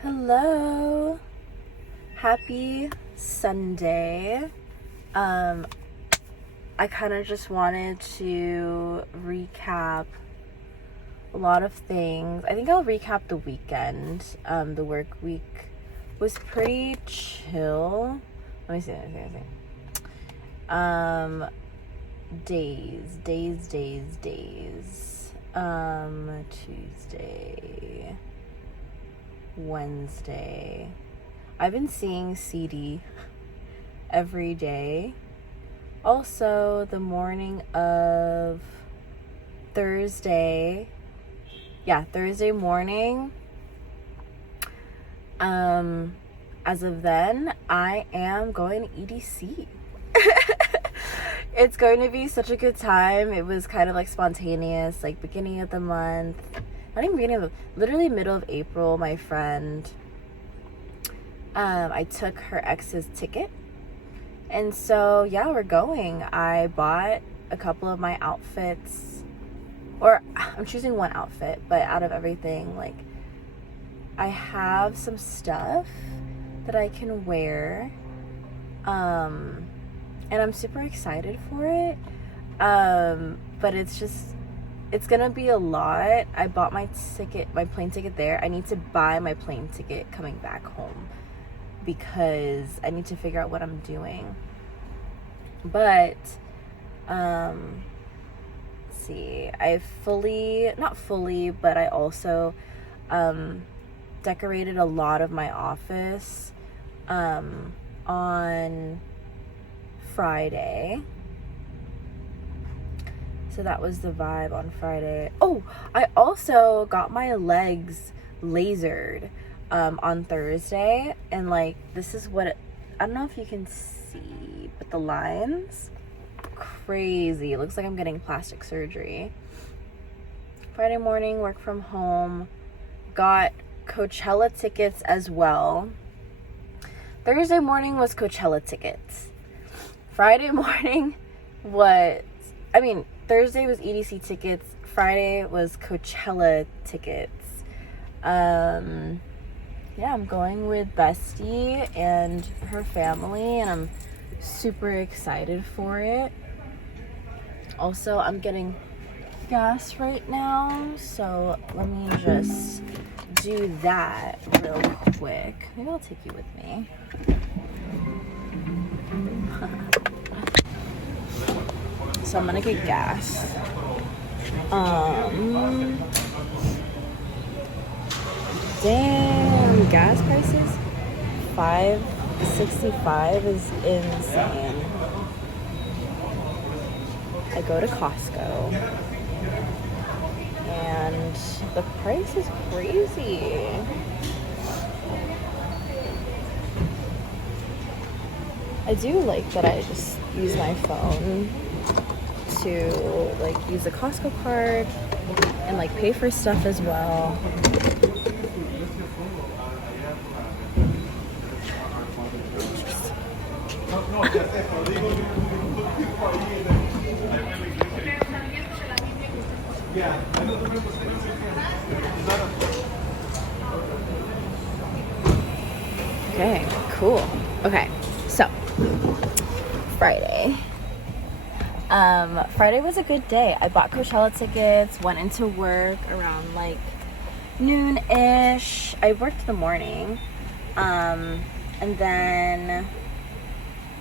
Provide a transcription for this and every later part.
Hello, happy Sunday. I kind of just wanted to recap a lot of things. I think I'll recap the weekend. The work week was pretty chill. Let me see. Days. Tuesday, Wednesday. I've been seeing CD every day. Also, the morning of Thursday morning, as of then, I am going to EDC. It's going to be such a good time. It was kind of like spontaneous, like beginning of the month. Not even beginning of, literally middle of April, my friend, I took her ex's ticket. And so, yeah, we're going. I bought a couple of my outfits. Or, I'm choosing one outfit, but out of everything, like, I have some stuff that I can wear. And I'm super excited for it. But it's gonna be a lot. I bought my plane ticket there. I need to buy my plane ticket coming back home because I need to figure out what I'm doing. But, let's see, not fully, but I also, decorated a lot of my office, on Friday. So that was the vibe on Friday. Oh, I also got my legs lasered on Thursday, and like this is what I don't know if you can see, but the lines, crazy. It looks like I'm getting plastic surgery. Friday morning, work from home, got Coachella tickets as well. Thursday morning was Coachella tickets. Friday morning Thursday was EDC tickets. Friday was Coachella tickets. I'm going with Bestie and her family, and I'm super excited for it. Also, I'm getting gas right now, so let me just do that real quick. Maybe I'll take you with me. So I'm gonna get gas. Damn, gas prices, $5.65 is insane. I go to Costco and the price is crazy. I do like that I just use my phone to like use a Costco card and like pay for stuff as well. Okay, cool. Okay, so Friday. Friday was a good day. I bought Coachella tickets, went into work around like noon-ish. I worked the morning, and then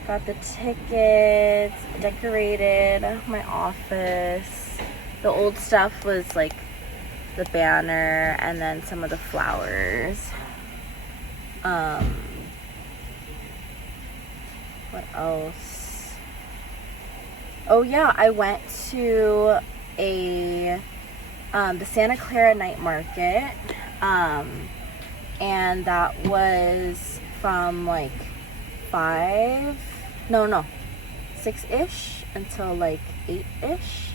got the tickets, decorated my office. The old stuff was like the banner and then some of the flowers. What else? Oh yeah, I went to the Santa Clara night market, and that was from like 6-ish until like 8-ish.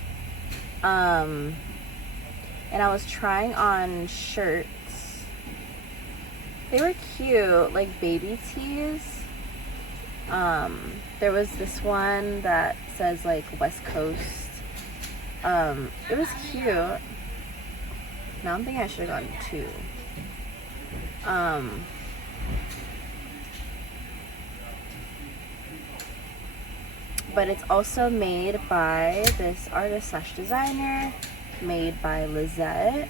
And I was trying on shirts. They were cute, like baby tees. There was this one that says like West Coast. It was cute. Now I'm thinking I should have gotten two. But it's also made by this artist/designer, made by Lizette.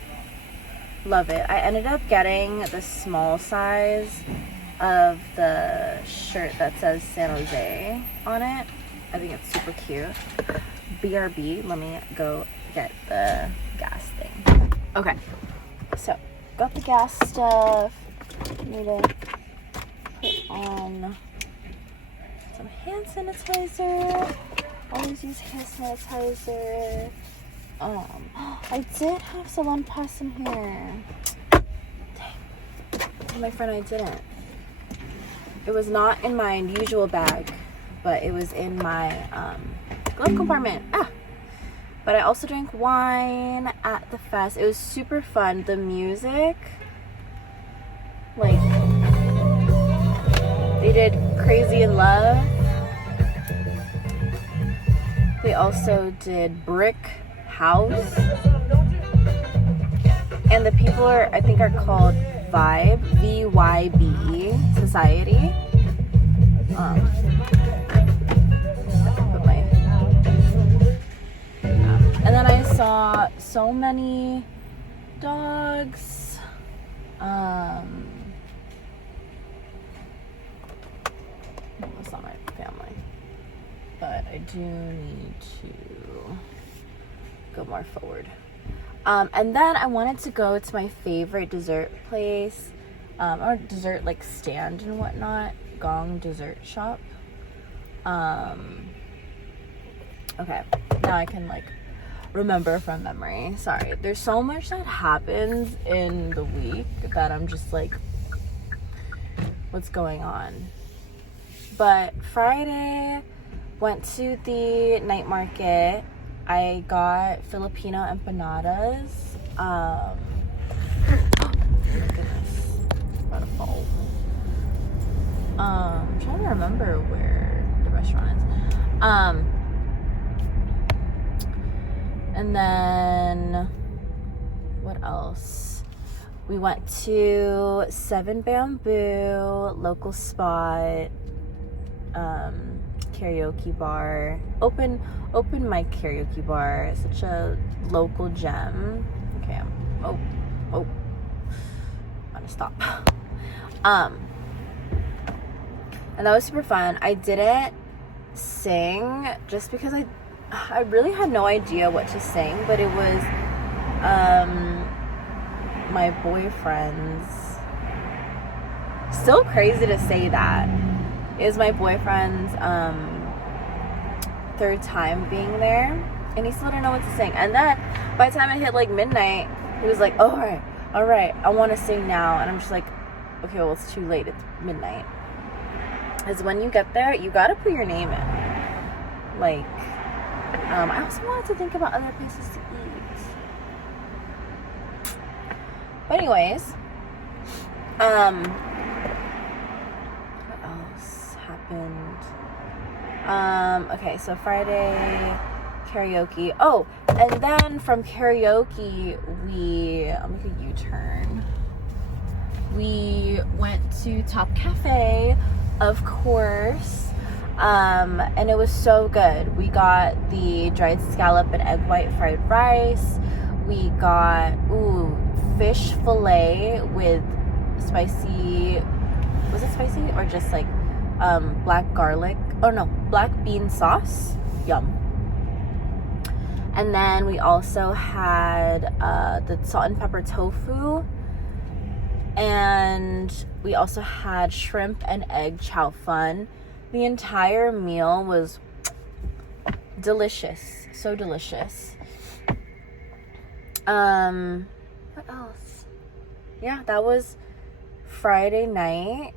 Love it. I ended up getting the small size of the shirt that says San Jose on it. I think it's super cute. BRB. Let me go get the gas thing. Okay. So, got the gas stuff. Need to put on some hand sanitizer. Always use hand sanitizer. I did have someone pass in here. Dang. My friend, I didn't. It was not in my usual bag, but it was in my glove compartment. But I also drank wine at the fest. It was super fun. The music, like, they did Crazy in Love. They also did Brick House. And the people I think are called Vibe, VYB Society. And then I saw so many dogs. That's not my family. But I do need to go more forward. And then I wanted to go to my favorite dessert place, or dessert like stand and whatnot, Gong Dessert Shop. Okay, now I can like remember from memory. Sorry, there's so much that happens in the week that I'm just like, what's going on? But Friday, went to the night market. I got Filipino empanadas. Oh my goodness, about to fall. I'm trying to remember where the restaurant is. And then what else? We went to Seven Bamboo, local spot, karaoke bar, open mic karaoke bar. Such a local gem. Okay, I'm gonna stop. And that was super fun. I didn't sing just because I really had no idea what to sing, but it was my boyfriend's, still crazy to say that, is my boyfriend's third time being there, and he still didn't know what to sing. And then by the time it hit like midnight, he was like, all right, I want to sing now. And I'm just like, okay, well, it's too late, it's midnight. Because when you get there, you gotta put your name in. Like, I also wanted to think about other places to eat. But anyways, what else happened? Okay, so Friday, karaoke. Oh, and then from karaoke, I'll make a U-turn. We went to Top Cafe, of course. And it was so good. We got the dried scallop and egg white fried rice. We got fish fillet with spicy, was it spicy or just like black garlic, black bean sauce. Yum. And then we also had the salt and pepper tofu, and we also had shrimp and egg chow fun. The entire meal was delicious. So delicious. What else? Yeah, that was Friday night.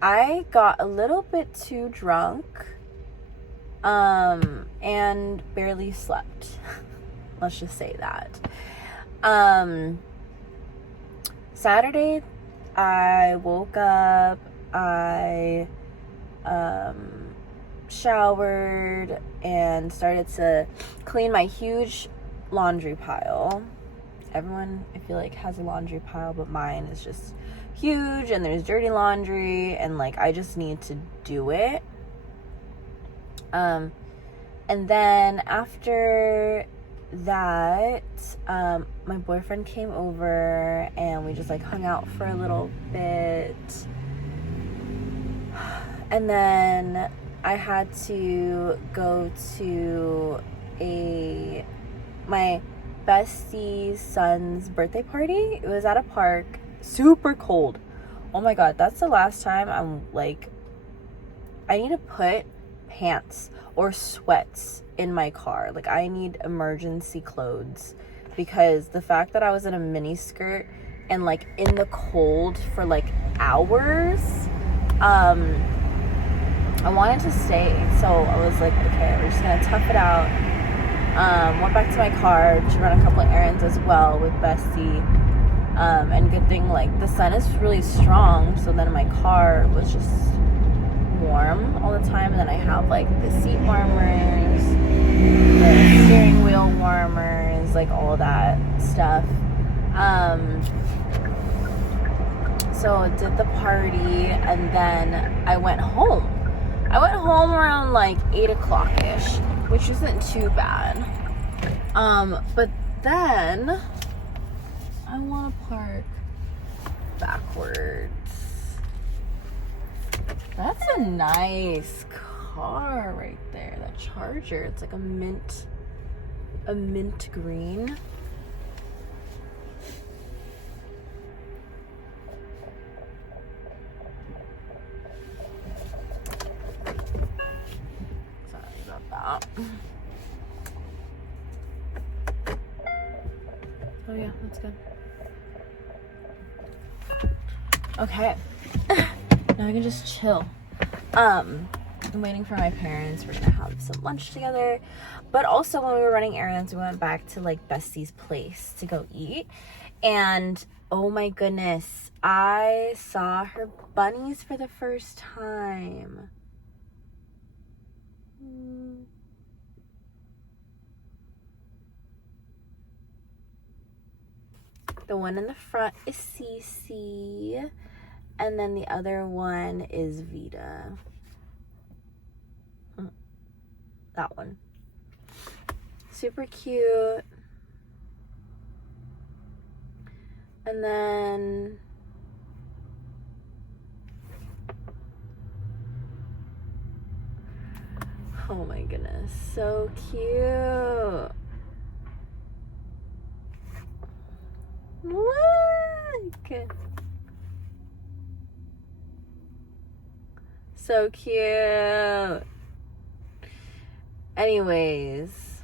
I got a little bit too drunk, and barely slept. Let's just say that. Saturday, I woke up, I showered and started to clean my huge laundry pile. everyone, I feel like, has a laundry pile, but mine is just huge and there's dirty laundry and like I just need to do it. And then after that, my boyfriend came over and we just like hung out for a little bit. And then I had to go to my bestie's son's birthday party. It was at a park, super cold. Oh my god, that's the last time I'm like, I need to put pants or sweats in my car. Like, I need emergency clothes, because the fact that I was in a mini skirt and like in the cold for like hours, I wanted to stay. So I was like, okay, we're just gonna tough it out. Went back to my car to run a couple of errands as well with Bestie. And good thing, like, the sun is really strong, so then my car was just warm all the time. And then I have like the seat warmers, the steering wheel warmers, like all that stuff. So I did the party and then I went home. I went home around like 8 o'clock-ish, which isn't too bad. But then I want to park backwards. That's a nice car right there. That Charger. It's like a mint green. Sorry about that. Oh yeah, that's good. Okay. Now I can just chill. I'm waiting for my parents. We're gonna have some lunch together. But also, when we were running errands, we went back to like Bestie's place to go eat. And oh my goodness, I saw her bunnies for the first time. The one in the front is Cece. And then the other one is Vita. That one. Super cute. And then oh my goodness, so cute. Look. So cute. Anyways.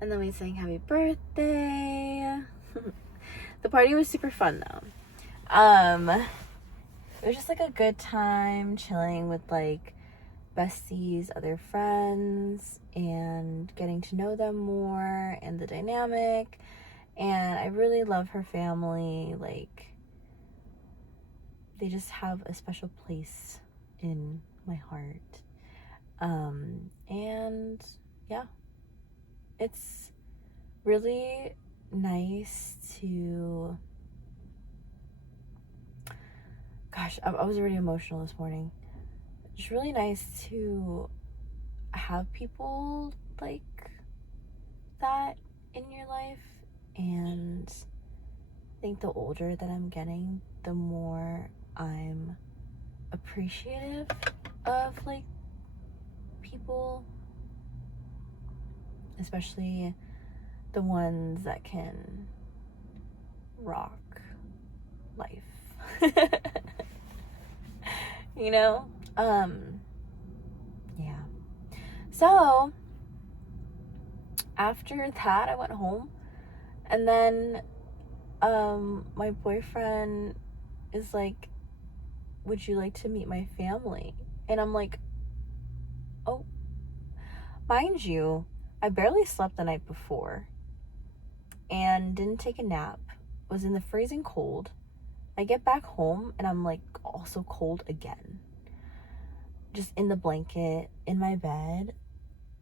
And then we sang happy birthday. The party was super fun though. It was just like a good time chilling with like Bestie's other friends and getting to know them more and the dynamic. And I really love her family. Like, they just have a special place in my heart. And yeah, it's really nice to, gosh, I was already emotional this morning. It's really nice to have people like that in your life. And I think the older that I'm getting, the more I'm appreciative of like people, especially the ones that can rock life. You know? Yeah. So after that, I went home. And then my boyfriend is like, would you like to meet my family? And I'm like, oh, mind you, I barely slept the night before and didn't take a nap, was in the freezing cold. I get back home and I'm like also cold again, just in the blanket in my bed.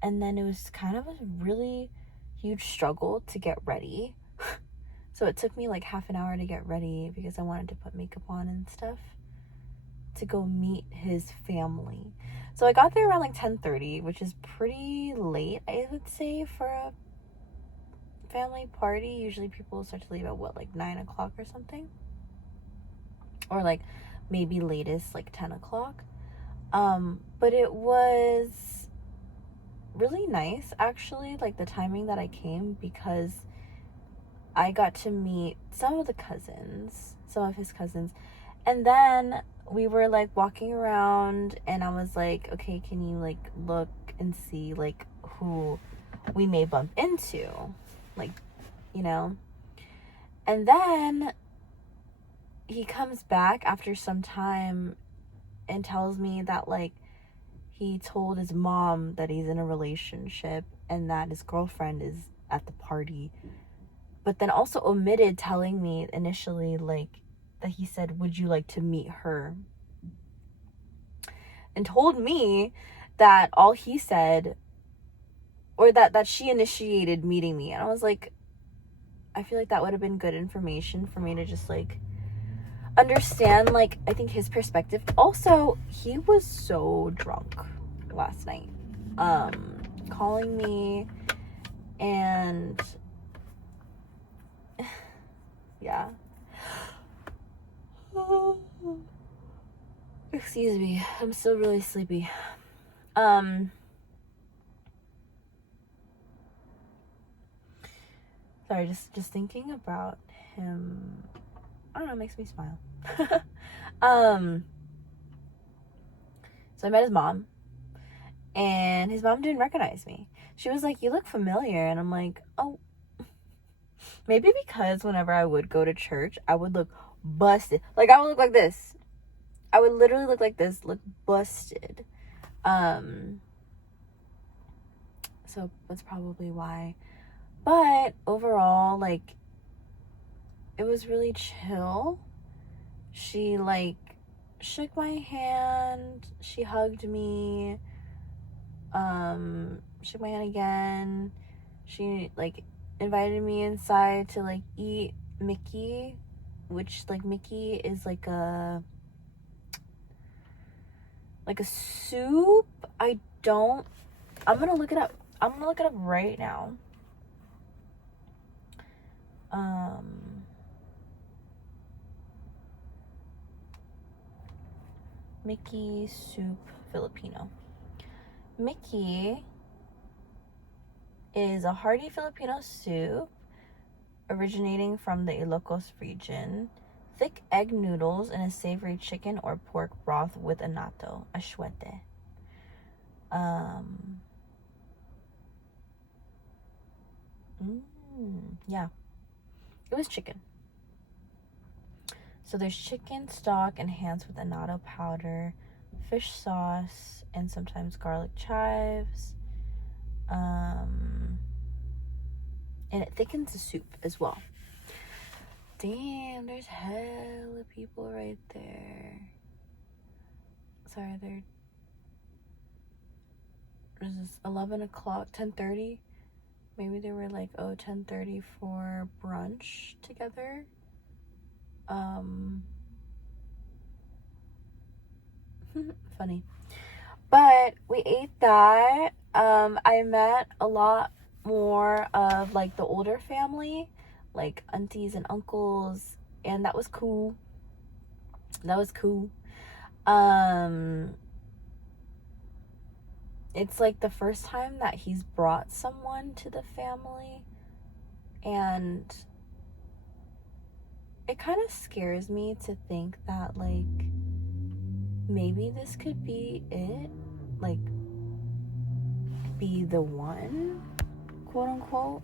And then it was kind of a really huge struggle to get ready. So it took me like half an hour to get ready because I wanted to put makeup on and stuff to go meet his family. So I got there around like 10:30, which is pretty late, I would say, for a family party. Usually people start to leave at what, like 9 o'clock or something, or like maybe latest like 10 o'clock. But it was really nice, actually, like the timing that I came, because I got to meet some of his cousins, and then we were like walking around, and I was like, okay, can you like look and see like who we may bump into, like, you know? And then he comes back after some time and tells me that like he told his mom that he's in a relationship and that his girlfriend is at the party, but then also omitted telling me initially like that he said, would you like to meet her? And told me that all he said, or that she initiated meeting me. And I was like, I feel like that would have been good information for me to just like understand, like, I think his perspective. Also, he was so drunk last night, calling me, and yeah. Excuse me, I'm still really sleepy. Sorry, just thinking about him, I don't know, it makes me smile. So I met his mom, and his mom didn't recognize me. She was like, you look familiar. And I'm like, oh, maybe because whenever I would go to church, I would look busted. Like, I would look like this. I would literally look like this, look busted. So that's probably why. But overall, like, it was really chill. She like shook my hand, she hugged me, shook my hand again. She like invited me inside to like eat Mickey, which like Mickey is like a soup. I'm gonna look it up. I'm gonna look it up right now. Mickey soup Filipino. Mickey is a hearty Filipino soup originating from the Ilocos region. Thick egg noodles in a savory chicken or pork broth with anato, ashuete. Yeah, it was chicken. So there's chicken stock enhanced with annatto powder, fish sauce, and sometimes garlic chives. And it thickens the soup as well. Damn, there's hella people right there. Sorry, there's 11 o'clock, 10:30. Maybe they were like, 10:30 for brunch together. Funny. But we ate that. I met a lot more of like the older family, like aunties and uncles, and that was cool. It's like the first time that he's brought someone to the family, and it kind of scares me to think that like maybe this could be it, like be the one, quote unquote.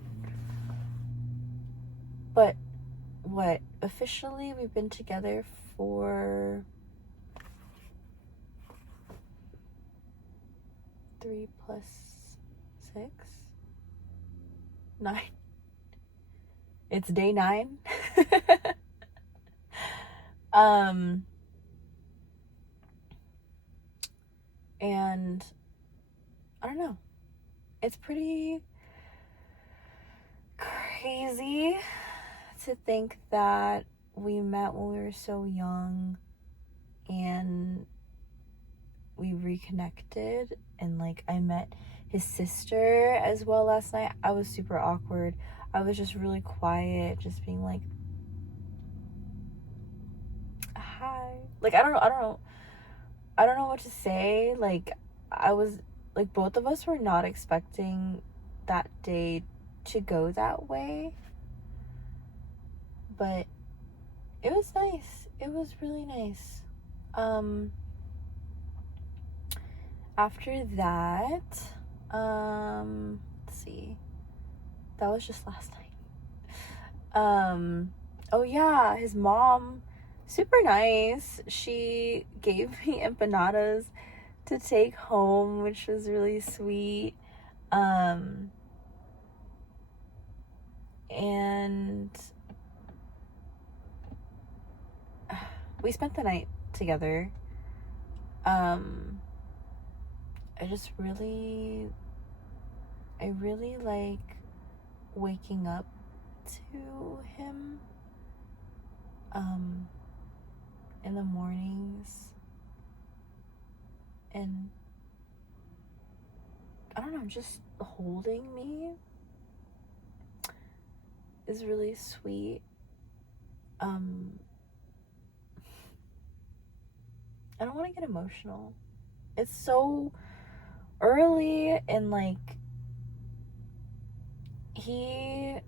But what, officially we've been together for 3 plus 6, 9. It's day 9. And I don't know. it's pretty crazy to think that we met when we were so young and we reconnected, and like I met his sister as well last night. I was super awkward. I was just really quiet, just being like, hi. Like I don't know what to say. Like I was like, both of us were not expecting that day to go that way. But it was nice. It was really nice. After that, let's see. That was just last night. Oh yeah, his mom, super nice. She gave me empanadas to take home, which was really sweet. And we spent the night together. I really like waking up to him in the mornings, and I don't know, just holding me is really sweet. I don't want to get emotional. It's so early, and like he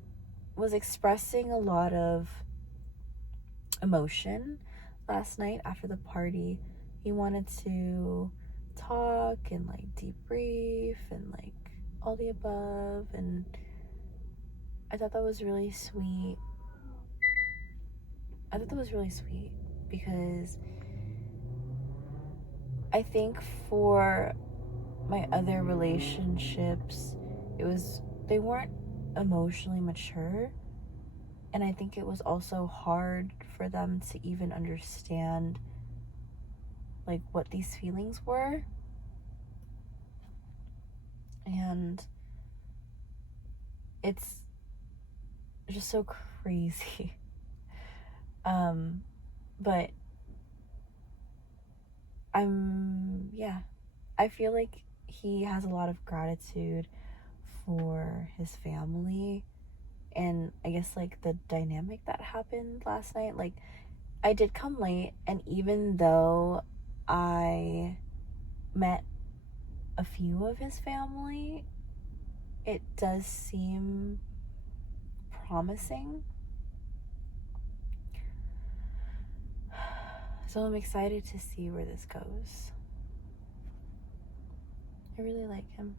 was expressing a lot of emotion last night after the party. He wanted to talk and like debrief and like all the above, and I thought that was really sweet. Because I think for my other relationships, they weren't emotionally mature, and I think it was also hard for them to even understand like what these feelings were. And it's just so crazy. But I feel like he has a lot of gratitude for his family, and I guess like the dynamic that happened last night. Like I did come late, and even though I met a few of his family, it does seem promising. So I'm excited to see where this goes. I really like him.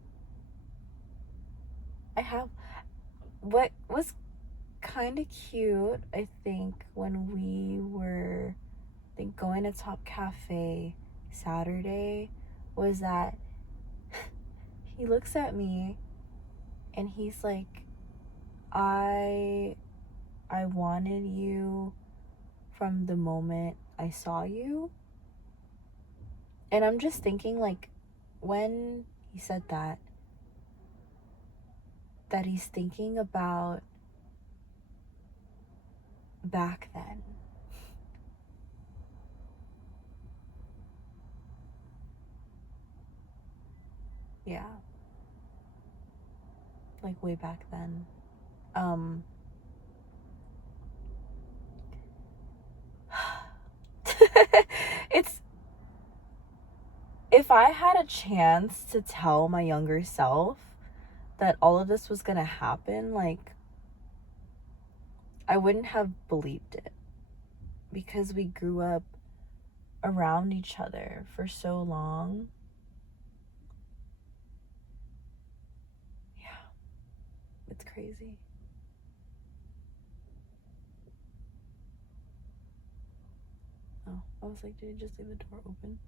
What was kind of cute, I think, when we were going to Top Cafe Saturday, was that he looks at me and he's like, I wanted you from the moment I saw you. And I'm just thinking, like, when he said that he's thinking about back then. Yeah. Like way back then. It's, if I had a chance to tell my younger self that all of this was gonna happen, like, I wouldn't have believed it, because we grew up around each other for so long. Yeah, it's crazy. Oh, I was like, did he just leave the door open?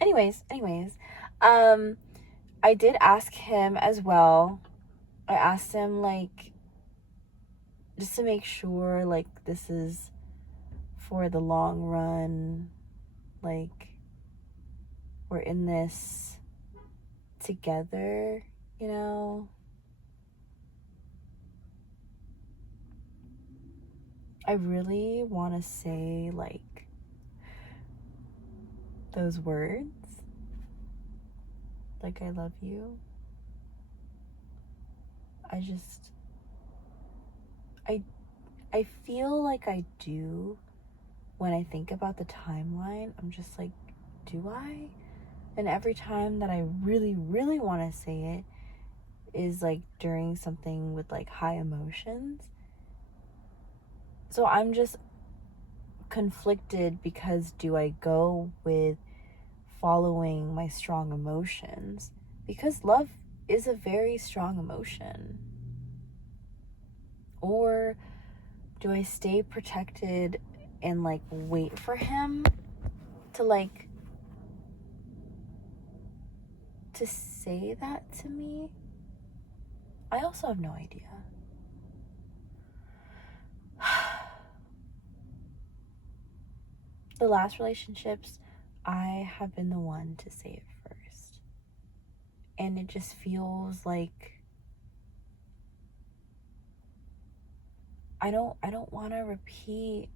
Anyways, I did ask him as well. I asked him, like, just to make sure, like, this is for the long run, like, we're in this together, you know. I really want to say, like, those words, like, I love you. I feel like I do when I think about the timeline. I'm just like, do I? And every time that I really, really want to say it is like during something with like high emotions. So I'm just conflicted, because do I go with following my strong emotions? Because love is a very strong emotion. Or do I stay protected and like wait for him to say that to me? I also have no idea. The last relationships, I have been the one to say it first. And it just feels like I don't want to repeat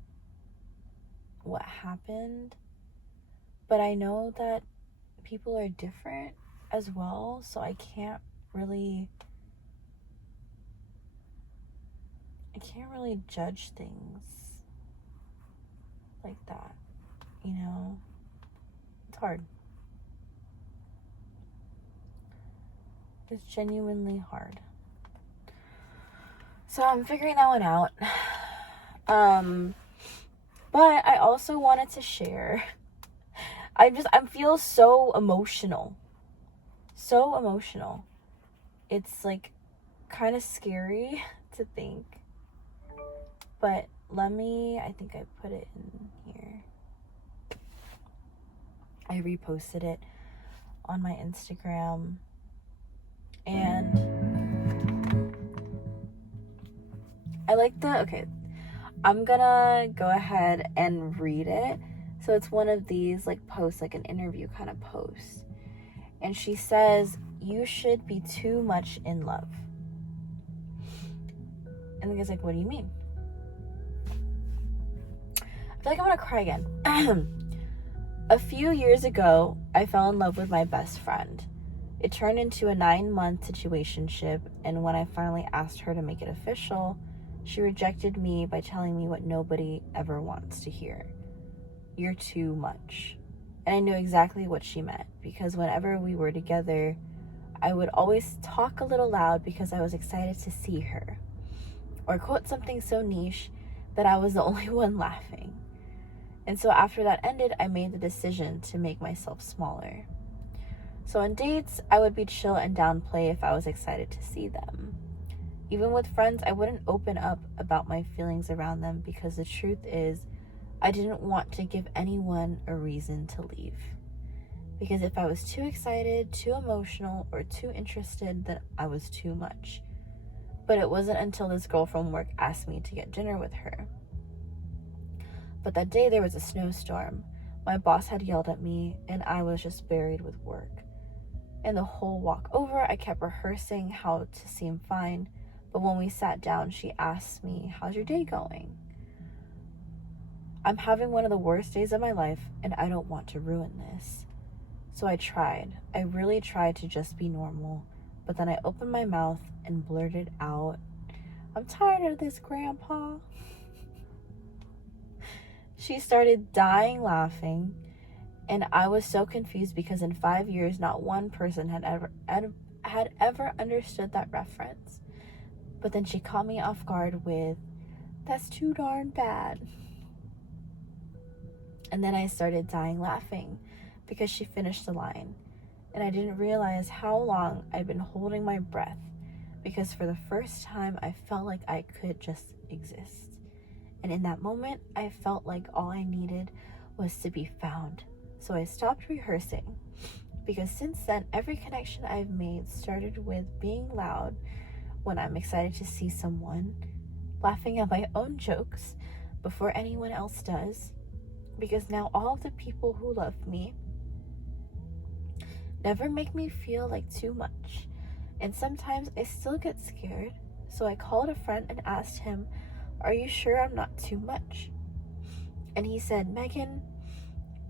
what happened, but I know that people are different as well, so I can't really judge things like that, you know? It's hard. It's genuinely hard. So I'm figuring that one out. But I also wanted to share. I feel so emotional. So emotional. It's like kind of scary to think. But I think I put it in here. I reposted it on my Instagram. And I like I'm gonna go ahead and read it. So it's one of these like posts, like an interview kind of post. And she says, "You should be too much in love." And the guy's like, "What do you mean?" I feel like I'm gonna cry again. A few years ago, I fell in love with my best friend. It turned into a 9-month situationship, and when I finally asked her to make it official, she rejected me by telling me what nobody ever wants to hear. "You're too much." And I knew exactly what she meant, because whenever we were together, I would always talk a little loud because I was excited to see her, or quote something so niche that I was the only one laughing. And so after that ended, I made the decision to make myself smaller. So on dates, I would be chill and downplay if I was excited to see them. Even with friends, I wouldn't open up about my feelings around them, because the truth is, I didn't want to give anyone a reason to leave. Because if I was too excited, too emotional, or too interested, then I was too much. But it wasn't until this girl from work asked me to get dinner with her. But that day there was a snowstorm. My boss had yelled at me, and I was just buried with work. And the whole walk over, I kept rehearsing how to seem fine, but when we sat down, she asked me, "How's your day going?" I'm having one of the worst days of my life, and I don't want to ruin this. So I really tried to just be normal, but then I opened my mouth and blurted out, "I'm tired of this, Grandpa." She started dying laughing, and I was so confused, because in 5 years, not one person had ever understood that reference. But then she caught me off guard with, "That's too darn bad." And then I started dying laughing because she finished the line, and I didn't realize how long I'd been holding my breath, because for the first time I felt like I could just exist. And in that moment, I felt like all I needed was to be found. So I stopped rehearsing, because since then, every connection I've made started with being loud when I'm excited to see someone, laughing at my own jokes before anyone else does, because now all of the people who love me never make me feel like too much. And sometimes I still get scared. So I called a friend and asked him, "Are you sure I'm not too much?" And he said, "Megan,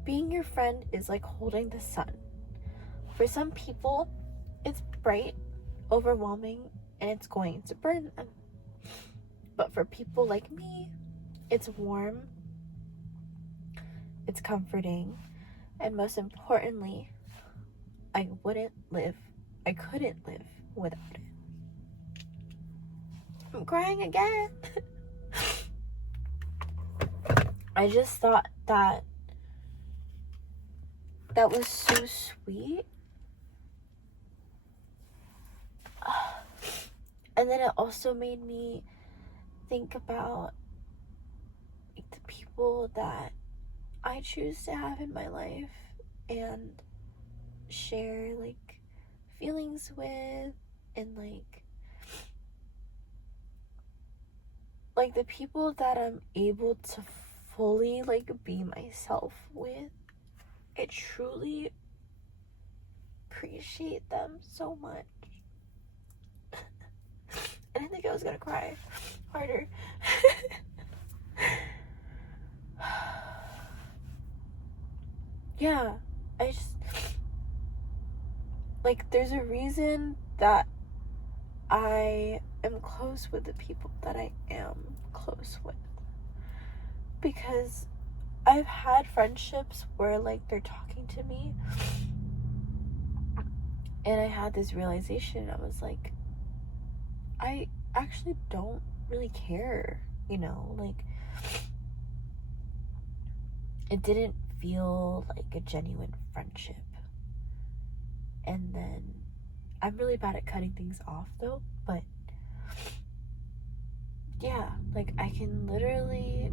being your friend is like holding the sun. For some people, it's bright, overwhelming, and it's going to burn them. But for people like me, it's warm, it's comforting, and most importantly, I couldn't live without it." I'm crying again. I just thought that was so sweet. And then it also made me think about like, the people that I choose to have in my life and share like feelings with, and like the people that I'm able to fully like be myself with. I truly appreciate them so much. I didn't think I was gonna cry harder. Yeah, I just like there's a reason that I am close with the people that I am close with, because I've had friendships where like they're talking to me and I had this realization. I was like, I actually don't really care, like it didn't feel like a genuine friendship. And then I'm really bad at cutting things off though, but yeah, like I can literally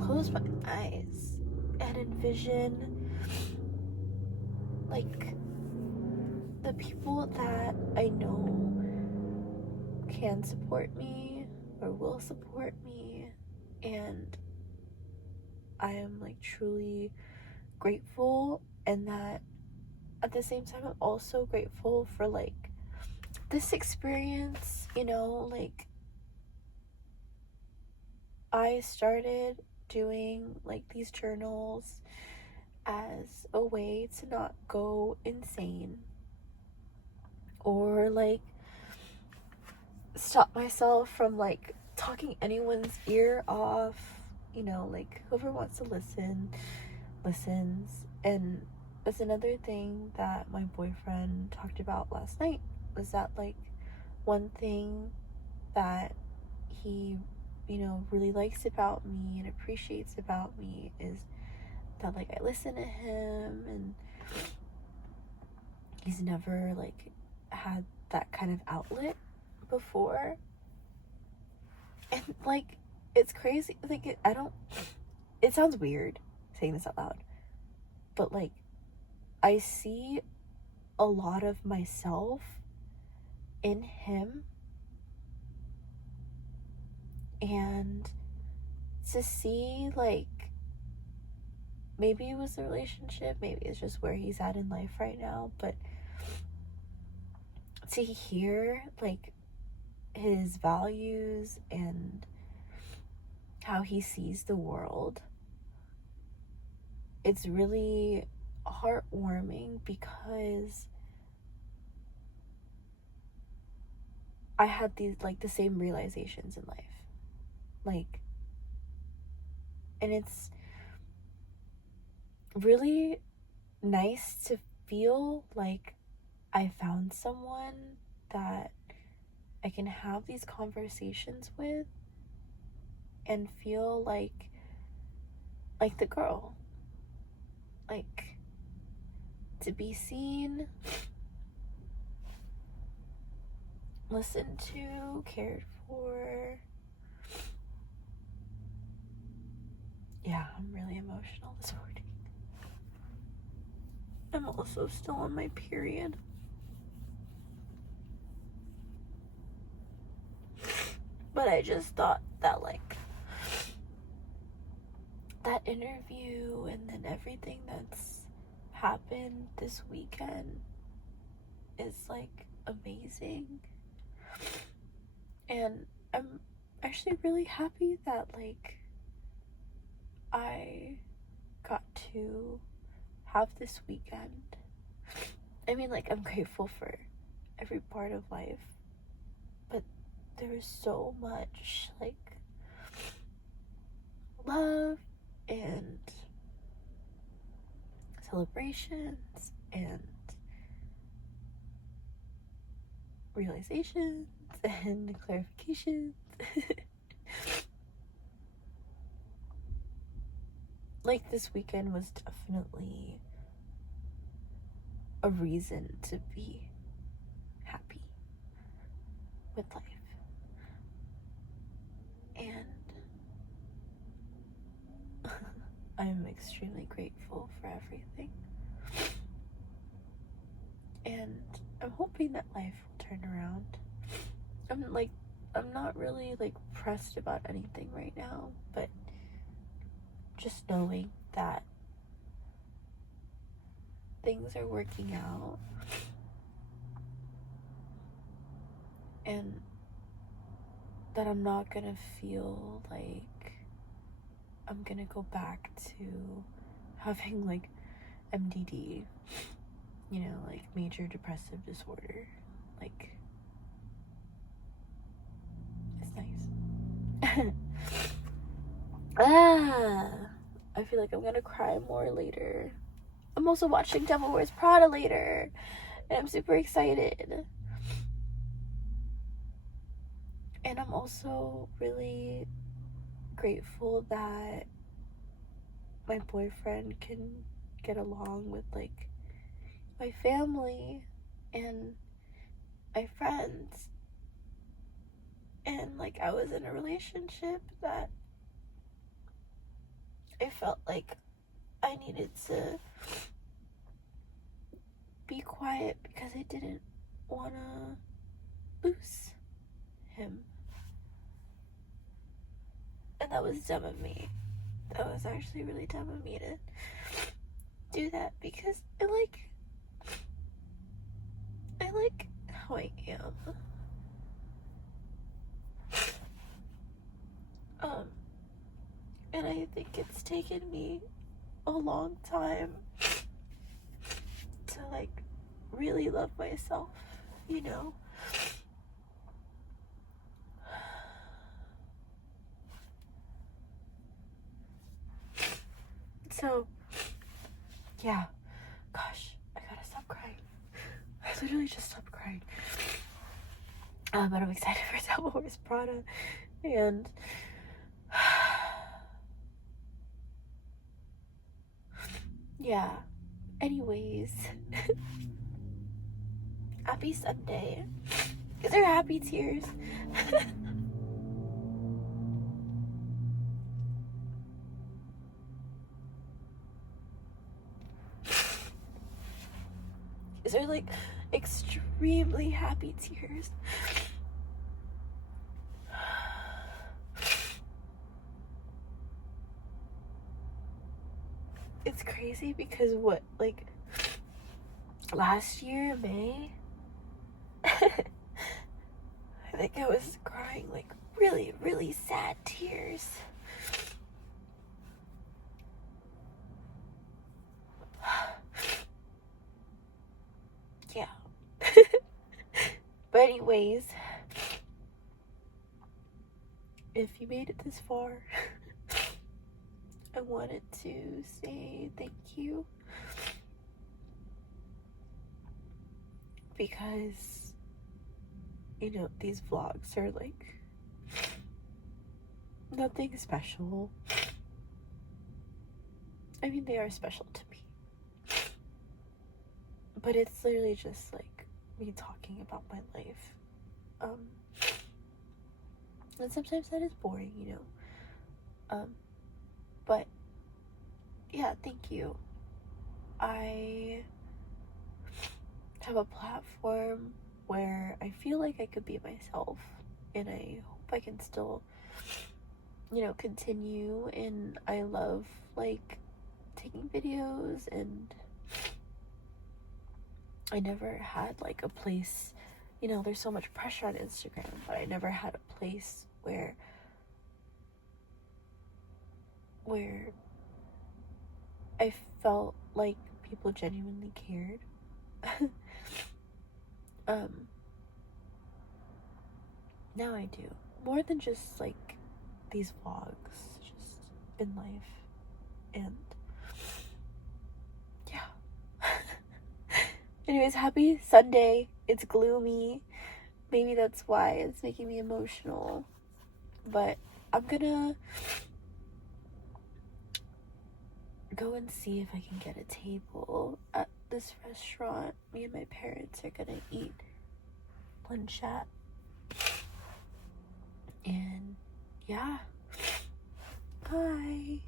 close my eyes and envision like the people that I know can support me or will support me, and I am like truly grateful. And that at the same time I'm also grateful for like this experience, like I started doing like these journals as a way to not go insane or like stop myself from like talking anyone's ear off. Like whoever wants to listen listens. And that's another thing that my boyfriend talked about last night, was that like one thing that he really likes about me and appreciates about me is that like I listen to him, and he's never like had that kind of outlet before. And like it's crazy, like it sounds weird saying this out loud, but like I see a lot of myself in him. And to see like, maybe it was the relationship, maybe it's just where he's at in life right now, but to hear like his values and how he sees the world, it's really heartwarming, because I had these like the same realizations in life, like, and it's really nice to feel like I found someone that I can have these conversations with and feel like the girl, like to be seen, listened to, cared for. Yeah, I'm really emotional this morning. I'm also still on my period. But I just thought that like that interview and then everything that's happened this weekend is like amazing, and I'm actually really happy that like I got to have this weekend. I mean, like, I'm grateful for every part of life, but there is so much like love and celebrations and realizations and clarifications. Like, this weekend was definitely a reason to be happy with life. And I'm extremely grateful for everything. And I'm hoping that life will turn around. I'm not really like pressed about anything right now, but just knowing that things are working out and that I'm not gonna feel like I'm gonna go back to having like MDD, you know, like major depressive disorder. Like, it's nice. I feel like I'm gonna cry more later. I'm also watching Devil Wears Prada later, and I'm super excited. And I'm also really grateful that my boyfriend can get along with like my family and my friends. And like, I was in a relationship that I felt like I needed to be quiet because I didn't want to lose him. And that was dumb of me. That was actually really dumb of me to do that because I like how I am. And I think it's taken me a long time to like really love myself, you know? So, yeah. Gosh, I gotta stop crying. I literally just stopped crying. But I'm excited for Devil Wears Prada. And yeah. Anyways. Happy Sunday. These are happy tears. These are like extremely happy tears. It's crazy because like last year, May, I think I was crying like really, really sad tears. Yeah. But anyways, if you made it this far, I wanted to say thank you. Because, you know, these vlogs are like nothing special. I mean, they are special to me. But it's literally just like me talking about my life. And sometimes that is boring, you know. But yeah, thank you. I have a platform where I feel like I could be myself, and I hope I can still, you know, continue. And I love like taking videos and I never had like a place, you know, there's so much pressure on Instagram, but I never had a place where I felt like people genuinely cared. Now I do. More than just like these vlogs, just in life. And yeah. Anyways, happy Sunday. It's gloomy. Maybe that's why it's making me emotional. But I'm gonna go and see if I can get a table at this restaurant. Me and my parents are gonna eat lunch at. And yeah. Bye.